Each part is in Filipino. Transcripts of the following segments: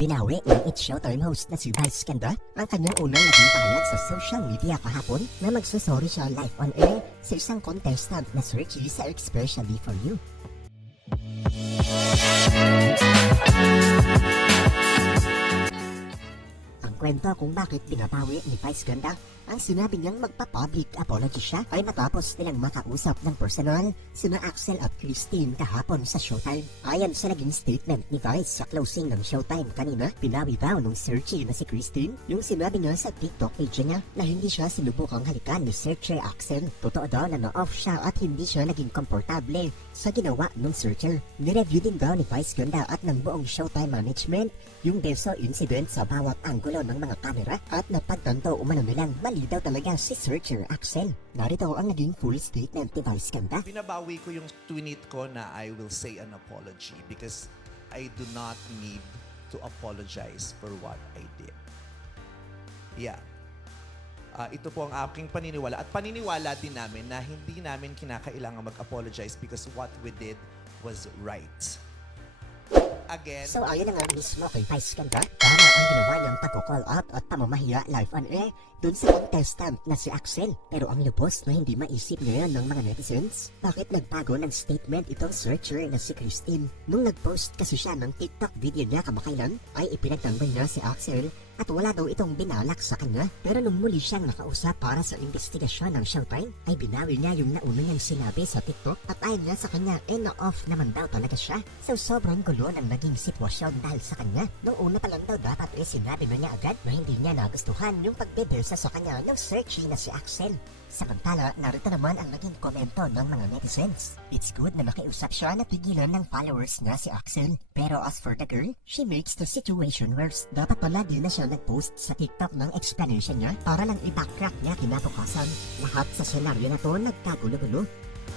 Binawi ng It's Showtime host na si Vice Ganda ang kanyang unang naging pahayag sa social media kahapon na magsasorry siya live on air sa isang contestant na searchy sa Especially For You. Ang kwento kung bakit binabawi ni Vice Ganda ang sinabi niyang magpa-public apology siya ay matapos nilang makausap ng personal sina Axel at Christine kahapon sa Showtime. Ayon sa naging statement ni Vice sa closing ng Showtime kanina, pinawi daw nung searchy na si Christine yung sinabi niya sa TikTok page niya na hindi siya sinubukang halikan ni searcher Axel. Totoo daw na na-off siya at hindi siya naging komportable sa ginawa ng searcher. Nireview din daw ni Vice Ganda at ng buong Showtime management yung beso incident sa bawat anggulo ng mga kamera at napagtanto umano nilang mali daw talaga si searcher Axel. Narito ang naging full statement ni Vice Ganda. Binabawi ko yung tweet ko na I will say an apology because I do not need to apologize for what I did. Yeah. Ito po ang aking paniniwala. At paniniwala din namin na hindi namin kinakailangan mag-apologize because what we did was right. Again, So ayon na nga mismo kay Vice Ganda para ang ginawa niyang pagko-call out at pamamahiya live on air dun sa contestant na si Axel. Pero ang lubos na hindi maisip ngayon ng mga netizens, bakit nagbago ng statement itong searcher na si Christine? Nung nag-post kasi siya ng TikTok video niya kamakailan, ay ipinagtanggol niya si Axel at wala daw itong binalak sa kanya. Pero nung muli siyang nakausap para sa investigasyon ng Showtime, ay binawi niya yung nauna niyang sinabi sa TikTok at ayon nga sa kanya, na-off naman daw talaga siya. So sobrang gulo ng naging sitwasyon dahil sa kanya. Nung una pa lang daw dapat sinabi na niya agad na hindi niya nagustuhan yung pagbebersa sa kanya ng searchy na si Axel. Samantala, narito naman ang naging komento ng mga netizens. It's good na makiusap siya na pigilan ng followers niya si Axel. Pero as for the girl, she makes the situation worse. Dapat pala di na siya nag-post sa TikTok ng explanation niya para lang i-backtrack niya kinabukasan. Lahat sa senaryo na to nagkagulo-gulo.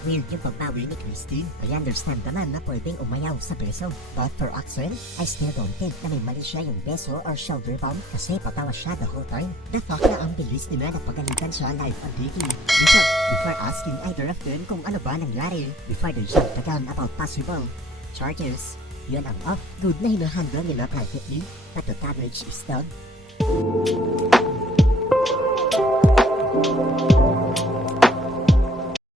Weird yung pagbawi ni Christine. I understand naman na pwedeng umayaw sa beso. But for Axel, I still don't think na may mali siya yung beso or shoulder bump kasi patawa siya the whole time. The fact na ang bilis nila na pagalitan siya live on TV. Before asking either of them kung ano ba nangyari, before they jumped the gun about possible charges, yun ang off. Good na hinahandle nila privately, but the damage is done.